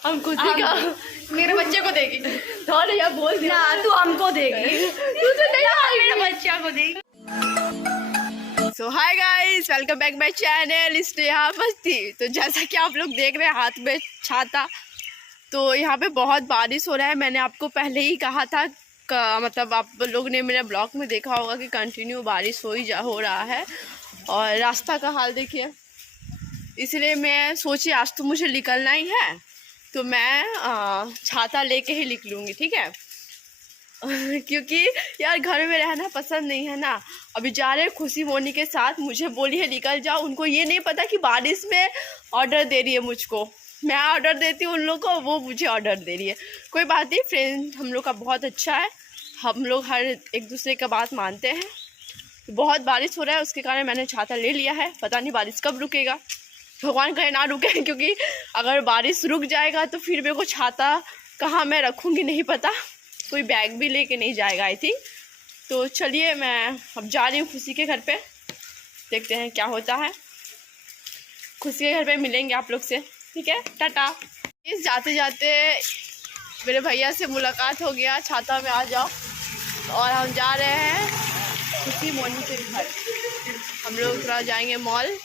हमको देगा, मेरे बच्चे को देगी। थोड़ा यार बोल दिया ना तू हमको देगी, तू तो नहीं मेरे बच्चा को देगी। So hi guys, welcome back my channel Sneha Masti. तो जैसा कि आप लोग देख रहे हैं हाथ में छाता, तो यहाँ पे बहुत बारिश हो रहा है। मैंने आपको पहले ही कहा था, मतलब आप लोग ने मेरे ब्लॉग में देखा होगा कि कंटिन्यू बारिश हो रहा है और रास्ता का हाल देखिए। इसलिए मैं सोची आज तो मुझे निकलना ही है, तो मैं छाता लेके ही निकलूँगी, ठीक है। क्योंकि यार घर में रहना पसंद नहीं है ना। अभी जा रहे खुशी मोनी के साथ, मुझे बोली है निकल जाओ। उनको ये नहीं पता कि बारिश में ऑर्डर दे रही है मुझको। मैं ऑर्डर देती हूँ उन लोग को, वो मुझे ऑर्डर दे रही है। कोई बात नहीं, फ्रेंड हम लोग का बहुत अच्छा है, हम लोग हर एक दूसरे का बात मानते हैं। तो बहुत बारिश हो रहा है, उसके कारण मैंने छाता ले लिया है। पता नहीं बारिश कब रुकेगा, भगवान कहे ना रुके, क्योंकि अगर बारिश रुक जाएगा तो फिर मेरे को छाता कहाँ मैं रखूँगी नहीं पता। कोई बैग भी लेके नहीं जाएगा आई थिंक। तो चलिए मैं अब जा रही हूँ खुशी के घर पे, देखते हैं क्या होता है। खुशी के घर पे मिलेंगे आप लोग से, ठीक है। टाटा। इस जाते जाते मेरे भैया से मुलाकात हो गया, छाता में आ जाओ। और हम जा रहे हैं खुशी मोनी के घर। हम लोग थोड़ा जाएंगे मॉल।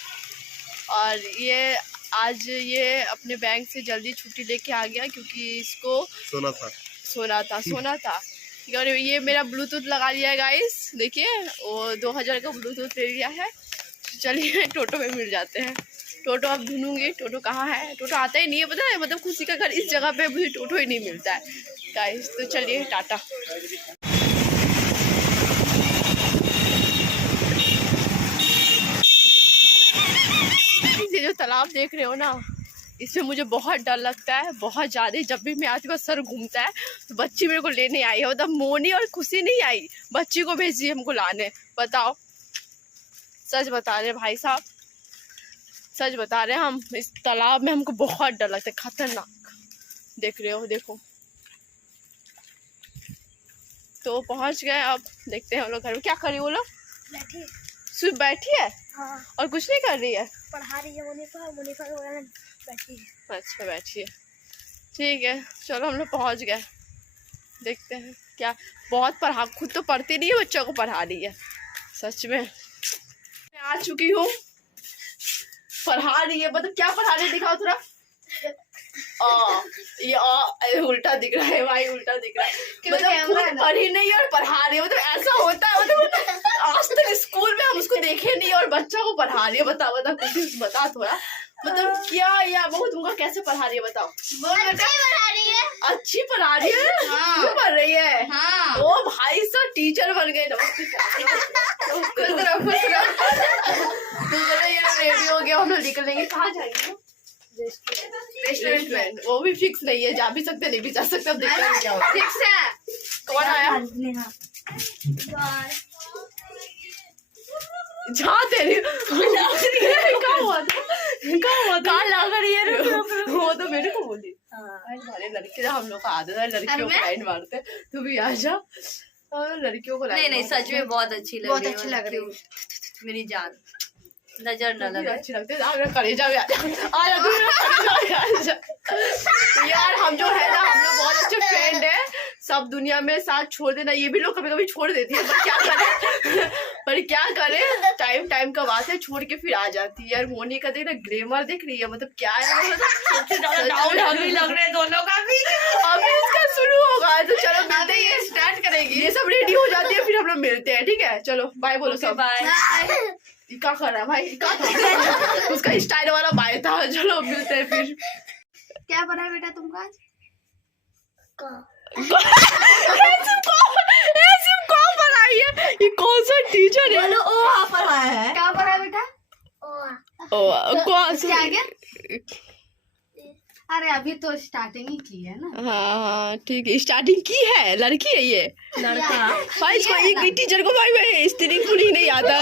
और ये आज ये अपने बैंक से जल्दी छुट्टी लेके आ गया, क्योंकि इसको सोना था। और ये मेरा ब्लूटूथ लगा लिया है गाइस, देखिए वो 2000 का ब्लूटूथ ले लिया है। चलिए टोटो में मिल जाते हैं। टोटो अब ढूंढूंगी, टोटो कहाँ है। टोटो आता ही नहीं है, पता है। मतलब खुशी का घर इस जगह पे मुझे टोटो ही नहीं मिलता है गाइस। तो चलिए टाटा। ये जो तालाब देख रहे हो ना, इसमें मुझे बहुत डर लगता है, बहुत ज़्यादा। जब भी मैं आती हूँ सर घूमता है। तो बच्ची मेरे को लेने आई है, मतलब मोनी और खुशी नहीं आई, बच्ची को भेजी हमको लाने। बताओ, सच बता रहे भाई साहब, सच बता रहे। हम इस तालाब में हमको बहुत डर लगता है, खतरनाक। देख रहे हो, देखो। तो पहुँच गए, अब देखते हैं हम लोग घर में क्या कर रही है। वो लोग सिर्फ बैठी है। हाँ। और कुछ नहीं कर रही है, पढ़ा रही है मुनीफा बैठी है। अच्छा बैठी है, ठीक है। चलो हम लोग पहुँच गए, देखते हैं क्या। बहुत पढ़ा, खुद तो पढ़ती नहीं है, बच्चों को पढ़ा रही है। सच में मैं आ चुकी हूँ, पढ़ा रही है। मतलब क्या पढ़ा रही है, दिखाओ थोड़ा। ये उल्टा दिख रहा है भाई, उल्टा दिख रहा है। मतलब खुद पढ़ी नहीं है और पढ़ा रही है, मतलब ऐसा होता है। मतलब आज तक स्कूल में हम उसको देखे नहीं और बच्चा को पढ़ा रही है। कुछ बता थोड़ा, मतलब क्या या बहुत तुमको कैसे पढ़ा रही है, बताओ। पढ़ा रही है, अच्छी पढ़ा रही है। हाँ। पढ़ रही है। हाँ। ओ भाई सब टीचर बन गए। रेडी हो गया, हम लोग निकलेंगे। कहाँ जाएंगे? रेस्टोरेंट। वो भी फिक्स नहीं है, जा भी सकते नहीं भी जा सकते। अब देखते हैं क्या होगा। फिक्स है। कौन आया? जा तेरी कहाँ हुआ था, कहाँ लग रही है। वो तो मेरे को बोली लड़के, हम लोग का आदत है लड़कियों को लाइन मारते। तू भी आ जा, लड़कियों को लाइन। नहीं सच में बहुत अच्छी लग रही है मेरी जान। नजर न लगे, अच्छी लगती है। कलेजा भी आ जा। यार हम जो है ना, हम लोग बहुत अच्छे फ्रेंड है। सब दुनिया में साथ छोड़ देना, ये भी लोग कभी कभी छोड़ देती है, पर क्या करे। पर क्या करे, टाइम का बात है, छोड़ के फिर आ जाती है। यार मोनी का देख ना, ग्लैमर देख रही है, मतलब क्या है। मतलब लग रहे दोनों का भी। अभी इसका शुरू होगा, तो चलो मिलते ही, ये स्टार्ट करेगी। ये सब रेडी हो जाती है, फिर हम लोग मिलते हैं, ठीक है। चलो बाय बोलो सब। बाय। क्या कर रहा है भाई, उसका स्टाइल वाला बाय था। चलो मिलते हैं फिर। क्या बना बेटा तुमको आज? ये कौन सा टीचर है? बोलो ओ वहाँ पर है। क्या बना बेटा? ओ कौन सा? अरे अभी तो स्टार्टिंग ही की है ना। हाँ ठीक है, स्टार्टिंग की है। लड़की है ये, लड़का भाई। इसको एक टीचर को भाई स्त्रीलिंग फुल ही नहीं आता।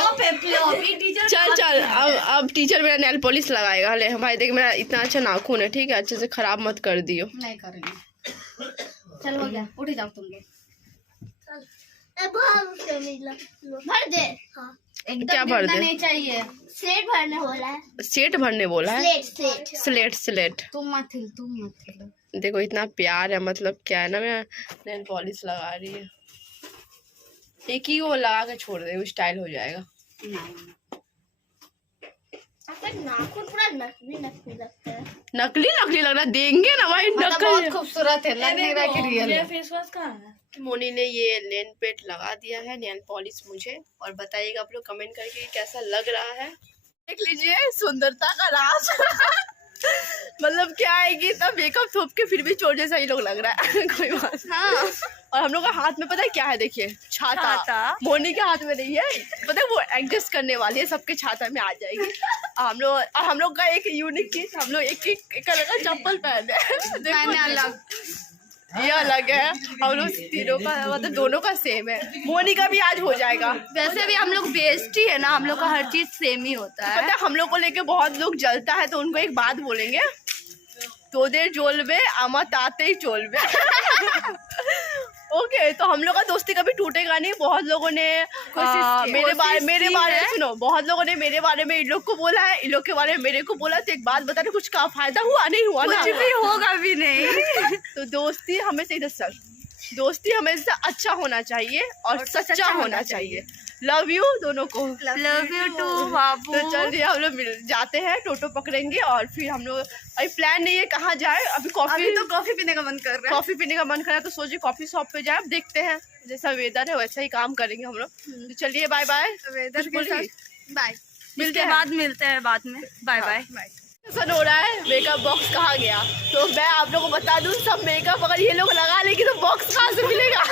चल अब टीचर मेरा नेल पॉलिश लगाएगा। ले भाई देख, मेरा इतना अच्छा नाखून है, ठीक है। अच्छे से खराब मत कर दियो। नहीं करेंगे। चल हो गया, उठ जाओ तुम लोग। भर दे। हाँ क्या भर दे? नहीं चाहिए, स्लेट भरने बोला है। सेट भरने बोला है। Slate slate slate. तुम मत हिल। देखो इतना प्यार है, मतलब क्या है ना, मैं नेल पॉलिश लगा रही है, एक ही वो लगा के छोड़ दे, स्टाइल हो जाएगा। नाखून पूरा नकली नकली लगता है। नकली नकली लग रहा, देंगे ना भाई बहुत नकली। खूबसूरत है, लग नहीं रहा कि रियल है। फेस वॉश कहाँ है? मोनी ने ये नेल पेंट लगा दिया है, नेल पॉलिश मुझे, और बताइएगा आप लोग कमेंट करके कैसा लग रहा है। देख लीजिए सुंदरता का राज। मतलब क्या है कि इतना मेकअप थोप के फिर भी चोर जैसा ही लोग लग रहा है। कोई बात। हाँ। और हम लोग का हाथ में पता है क्या है, देखिए छाता। मोनी के हाथ में नहीं है, पता है वो एडजस्ट करने वाली है, सबके छाता में आ जाएगी। हम लोग का एक यूनिक चीज, हम लोग एक कलर का चप्पल पहने हैं। अलग, ये अलग है, हम लोग तीनों का मतलब दोनों का सेम है। मोनी का भी आज हो जाएगा। वैसे भी हम लोग बेस्ट ही है ना, हम लोग का हर चीज सेम ही होता है। पता है हम लोग को लेके बहुत लोग जलता है, तो उनको एक बात बोलेंगे, तोदेर जोलबे आमा ताते ही चोलबे। ओके, तो हम लोग का दोस्ती कभी टूटेगा नहीं। बहुत लोगों ने मेरे बारे में सुनो, बहुत लोगों ने मेरे बारे में इन लोग को बोला है, इन लोग के बारे में मेरे को बोला। तो एक बात बता रहे, कुछ का फायदा हुआ नहीं हुआ ना, कुछ भी होगा भी नहीं। तो दोस्ती हमेशा दोस्ती हमेशा अच्छा होना चाहिए और सच्चा होना चाहिए। लव यू दोनों को। लव यू टू बाबू। तो चलिए हम लोग जाते हैं, टोटो पकड़ेंगे और फिर हम लोग, अभी प्लान नहीं है कहाँ जाए। अभी कॉफी पीने का मन कर रहा है। कॉफी पीने का मन कर रहा है, तो सोचिए कॉफी शॉप पे जाए। अब देखते हैं जैसा वेदर है वैसा ही काम करेंगे हम लोग। तो चलिए बाय बाय। वेदर के साथ बाय, मिलते हैं बाद में। Bye bye. सन हो रहा है, मेकअप बॉक्स कहाँ गया? तो मैं आप लोगों को बता दूं, सब मेकअप अगर ये लोग लगा लेंगे तो बॉक्स कहाँ से मिलेगा?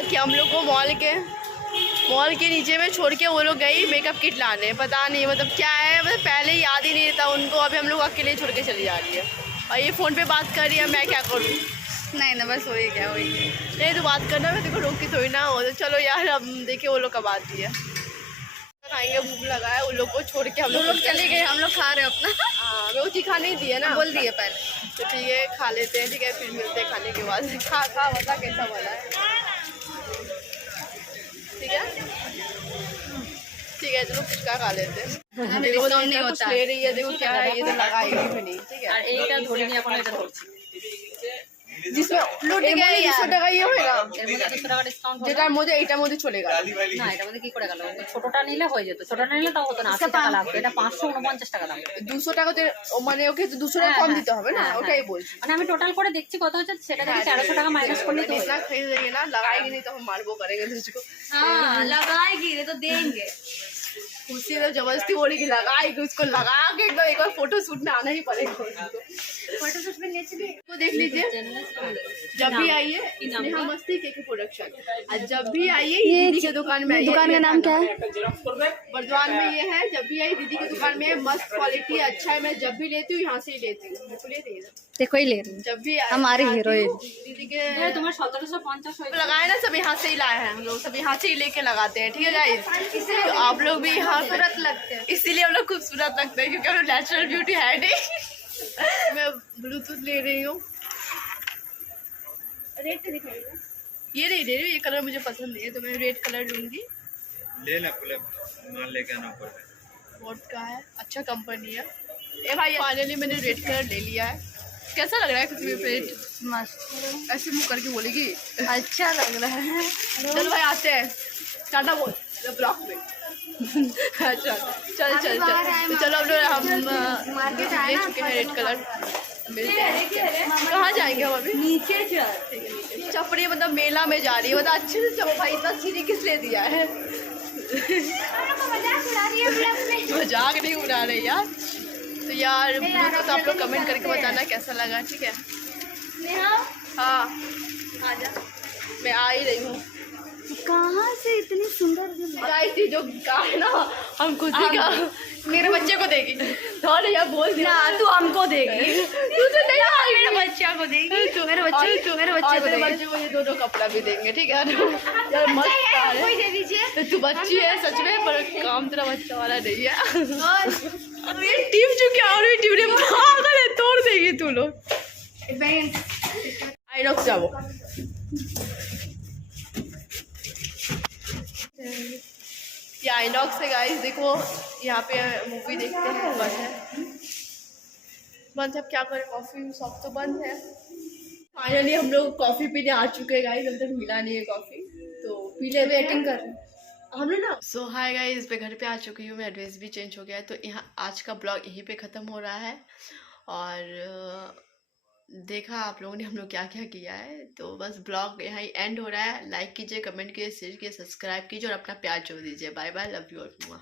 कि हम लोग को मॉल के नीचे में छोड़ के वो लोग गई मेकअप किट लाने। पता नहीं मतलब क्या है, मतलब पहले ही याद ही नहीं रहता उनको, अभी हम लोग अकेले छोड़ के चली जा रही है। और ये फ़ोन पे बात कर रही है, मैं क्या करूँ? नहीं ना, बस वही क्या वही। नहीं तो बात करना, मैं देखो रोकी थोड़ी ना हो। तो चलो यार, अब देखिए वो लोग कब आती है। खाएंगे, भूख लगा है, उन लोग को छोड़ के हम लोग चले गए। हम लोग खा रहे हैं अपना। हाँ, मैं वो चीज खाने ही दी है ना, बोल दिए पहले। तो ठीक है खा लेते हैं। ठीक है, फिर मिलते हैं खाने के बाद। खा बता कैसा बना है। ठीक है चलो फुचका खा लेते हैं। देखो नहीं होता ले रही है, देखो क्या है, ये तो लगाएगी भी नहीं। ठीक है, जिसमें लूट गया 200 টাকা ইয়ে হয়েগা, যেটার মধ্যে এইটার মধ্যে চলে গেল। না এটা মধ্যে কি করে গেল? ছোটটা নিলে হয়ে যেত, ছোটটা নিলে তাও হতো না, 80 টাকা লাগবে। এটা 549 টাকা দাম। 200 টাকাতে মানে ওকে 200 টাকা কম দিতে হবে না, ওটাই বলছি। মানে আমি টোটাল করে দেখছি কত হচ্ছে, সেটা থেকে 400 টাকা মাইনাস করলে তো इतना खरीद रही है ना, लगाएगी नहीं तो हम मारबो करेंगे तुझको। हाँ लगाएगी तो देंगे। उसी ने जबरदस्ती बोलेगी लगाएगी, उसको लगा के एकदम एक बार फोटो शूट में आना ही पड़ेगा। फोटो शूट में ले तो देख लीजिए, जब भी आइए स्नेहा मस्ती के प्रोडक्शन, और जब भी आइए ये दीदी के दुकान में आइए। दुकान का नाम क्या है? बर्दवान में ये है। जब भी आई दीदी की दुकान में, मस्त क्वालिटी अच्छा है। मैं जब भी लेती हूँ यहाँ से ही लेती हूँ। देखो ही ले रही है जब भी हमारी हीरोइन। दीदी के তোমার 1750 लगाए ना, सब यहाँ से ही लाए हैं हम लोग, सब यहाँ से ही लेके लगाते हैं। ठीक है गाइस, तो आप लोग भी यहाँ खूबसूरत लगते हैं, इसीलिए हम लोग खूबसूरत लगते हैं, क्योंकि हम लोग नेचुरल ब्यूटी है नहीं। मैं ब्लूटूथ ले रही हूँ, रेड दिखाइएगा। ये नहीं ले रही हूँ, ये कलर मुझे पसंद नहीं है, तो मैं रेड कलर लूंगी। लेना पूरे माल लेके आना पड़ेगा। वोट का है, अच्छा कंपनी है। ए भाई फाइनली मैंने रेड कलर ले लिया है। कैसा लग रहा है किसी पे? मस्त, ऐसे मुँह करके बोलेगी अच्छा लग रहा है। चलो भाई आते हैं, टाटा बोल ब्लॉक में। अच्छा चल चल चल, तो चलो अब लोग हम ले चुके हैं रेड कलर। मिलते हैं, कहाँ जाएंगे हम अभी? नीचे चल। चपड़ी मतलब मेला में जा रही है, मतलब अच्छे से चलो भाई, इतना सीढ़ी किस ले दिया है? मजाक नहीं उड़ा रहे यार। तो यार तो आप लोग कमेंट करके बताना कैसा लगा। ठीक है, हाँ आ जा, मैं आ ही रही हूँ। कहाँ से इतनी सुंदर गाइस थी जो है ना, हम खुद ही का मेरे बच्चे को देगी। थोड़ा यार बोल दिया, तू हमको देगी, तू तो नहीं, मेरे बच्चा को देगी, मेरे बच्चे को ये दोनों कपड़ा भी देंगे। ठीक है यार, मस्त कार है। दे दीजिए। तो तू बच्ची है सच में, पर काम तेरा बच्चा वाला नहीं है। ये टीम चुकी और भी टीम ने पागल है, तोड़ देगी तू लोग। आइनॉक्स जाओ। ये आइनॉक्स है गाइस, देखो यहाँ पे मूवी देखते हैं। बंद है, बंद है, अब क्या करें, कॉफी शॉप तो बंद है। फाइनली हम लोग कॉफी पीने आ चुके हैं गाइस, अब तक मिला नहीं है कॉफी, तो पी ले, वेटिंग कर रहे हैं हम लोग ना। सो हाय गाइस, मैं घर पे आ चुकी हूँ, मेरा ड्रेस भी चेंज हो गया है। तो यहाँ आज का ब्लॉग यहीं पे ख़त्म हो रहा है। और देखा आप लोगों ने हम लोग क्या क्या किया है, तो बस ब्लॉग यहाँ ही एंड हो रहा है। लाइक कीजिए, कमेंट कीजिए, शेयर कीजिए, सब्सक्राइब कीजिए और अपना प्यार जोड़ दीजिए। Bye bye, love you all.